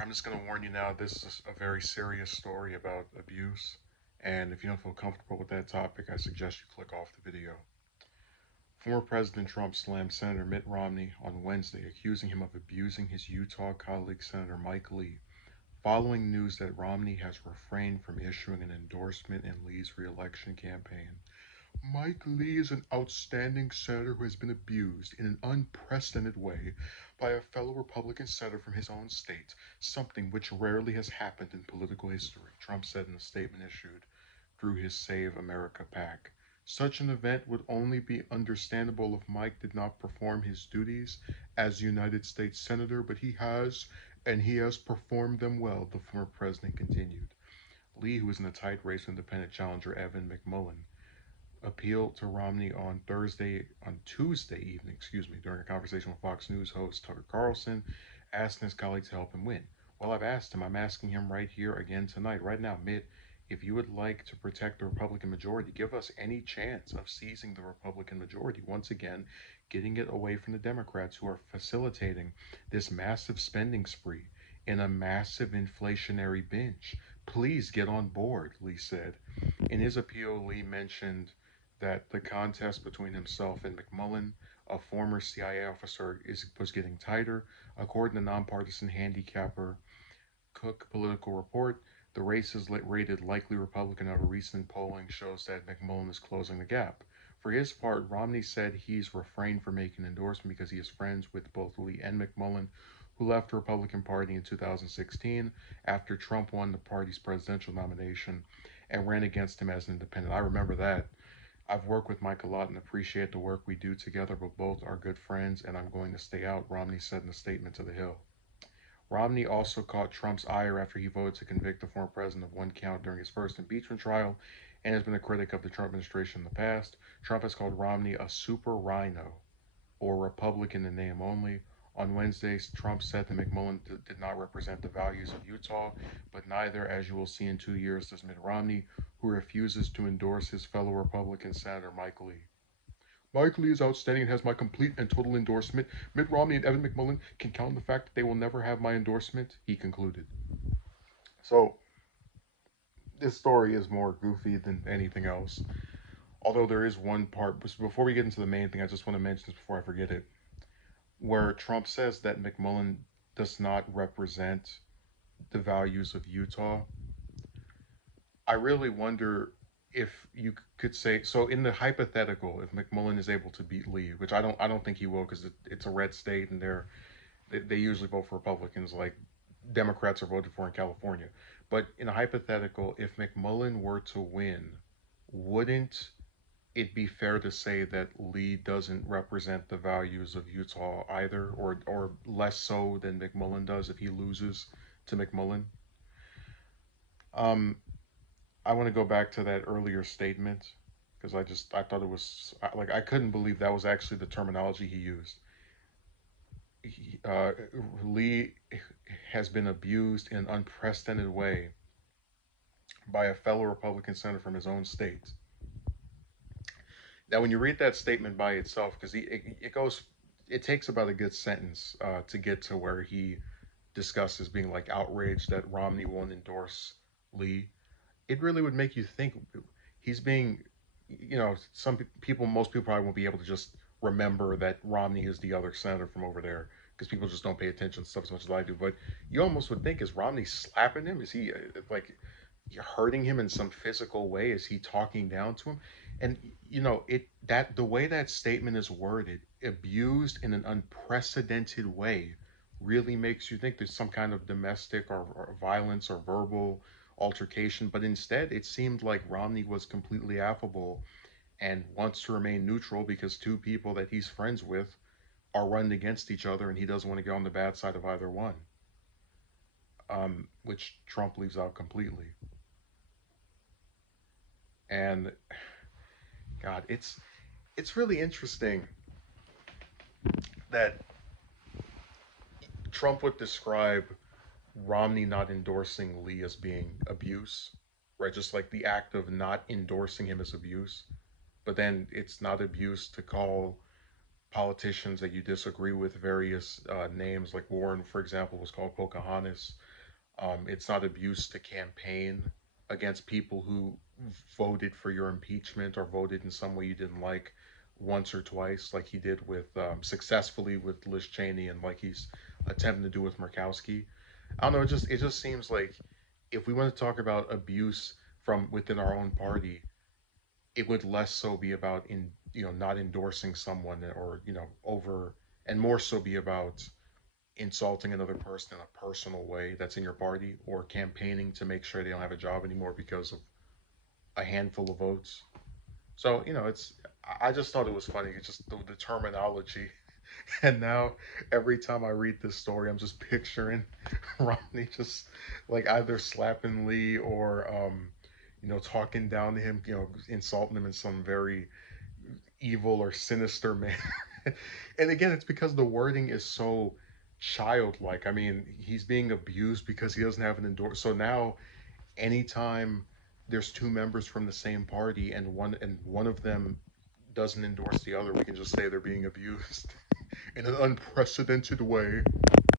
I'm just going to warn you now, this is a very serious story about abuse. And if you don't feel comfortable with that topic, I suggest you click off the video. Former President Trump slammed Senator Mitt Romney on Wednesday, accusing him of abusing his Utah colleague, Senator Mike Lee, following news that Romney has refrained from issuing an endorsement in Lee's re-election campaign. Mike Lee is an outstanding senator who has been abused in an unprecedented way by a fellow Republican senator from his own state, something which rarely has happened in political history, Trump said in a statement issued through his Save America PAC. Such an event would only be understandable if Mike did not perform his duties as United States Senator, but he has, and he has performed them well, the former president continued. Lee, who was in a tight race with independent challenger Evan McMullin, appealed to Romney on Tuesday evening, during a conversation with Fox News host Tucker Carlson, asking his colleague to help him win. Well, I've asked him. I'm asking him right here again tonight, right now, Mitt, if you would like to protect the Republican majority, give us any chance of seizing the Republican majority. Once again, getting it away from the Democrats who are facilitating this massive spending spree in a massive inflationary binge. Please get on board, Lee said. In his appeal, Lee mentioned that the contest between himself and McMullin, a former CIA officer, was getting tighter. According to nonpartisan handicapper Cook Political Report, the race is rated likely Republican. However, recent polling shows that McMullin is closing the gap. For his part, Romney said he's refrained from making an endorsement because he is friends with both Lee and McMullin, who left the Republican Party in 2016 after Trump won the party's presidential nomination and ran against him as an independent. I remember that. I've worked with Mike a lot and appreciate the work we do together, but both are good friends and I'm going to stay out, Romney said in a statement to The Hill. Romney also caught Trump's ire after he voted to convict the former president of one count during his first impeachment trial and has been a critic of the Trump administration in the past. Trump has called Romney a super rhino, or Republican in name only. On Wednesday, Trump said that McMullin did not represent the values of Utah, but neither, as you will see in 2 years, does Mitt Romney, who refuses to endorse his fellow Republican Senator Mike Lee. Mike Lee is outstanding and has my complete and total endorsement. Mitt Romney and Evan McMullin can count on the fact that they will never have my endorsement, he concluded. So, this story is more goofy than anything else. Although there is one part, before we get into the main thing, I just want to mention this before I forget it, where Trump says that McMullin does not represent the values of Utah. I really wonder if you could say so in the hypothetical if McMullin is able to beat Lee, which I don't think he will because it's a red state and they usually vote for Republicans like Democrats are voted for in California. But in a hypothetical, if McMullin were to win, wouldn't it be fair to say that Lee doesn't represent the values of Utah either, or less so than McMullin does if he loses to McMullin? Um, I want to go back to that earlier statement because I thought it was like I couldn't believe that was actually the terminology he used. He, Lee has been abused in an unprecedented way by a fellow Republican senator from his own state. Now, when you read that statement by itself, because it takes about a good sentence to get to where he discusses being like outraged that Romney won't endorse Lee. It really would make you think he's being, most people probably won't be able to just remember that Romney is the other senator from over there because people just don't pay attention to stuff as much as I do. But you almost would think, is Romney slapping him? Is he like hurting him in some physical way? Is he talking down to him? And the way that statement is worded, abused in an unprecedented way, really makes you think there's some kind of domestic or violence or verbal altercation. But instead, it seemed like Romney was completely affable and wants to remain neutral because two people that he's friends with are running against each other and he doesn't want to get on the bad side of either one, which Trump leaves out completely. And God, it's really interesting that Trump would describe Romney not endorsing Lee as being abuse, right? Just like the act of not endorsing him as abuse. But then it's not abuse to call politicians that you disagree with, various names, like Warren, for example, was called Pocahontas. It's not abuse to campaign against people who voted for your impeachment or voted in some way you didn't like once or twice, like he did with successfully with Liz Cheney, and like he's attempting to do with Murkowski. I don't know. It just seems like if we want to talk about abuse from within our own party, it would less so be about in not endorsing someone, or over, and more so be about insulting another person in a personal way that's in your party, or campaigning to make sure they don't have a job anymore because of a handful of votes. So it's I just thought it was funny, just the terminology. And now every time I read this story, I'm just picturing Romney just like either slapping Lee, or talking down to him, insulting him in some very evil or sinister manner. And again, it's because the wording is so childlike. I mean, he's being abused because he doesn't have an endorse. So now, anytime there's two members from the same party, and one of them doesn't endorse the other, we can just say they're being abused in an unprecedented way.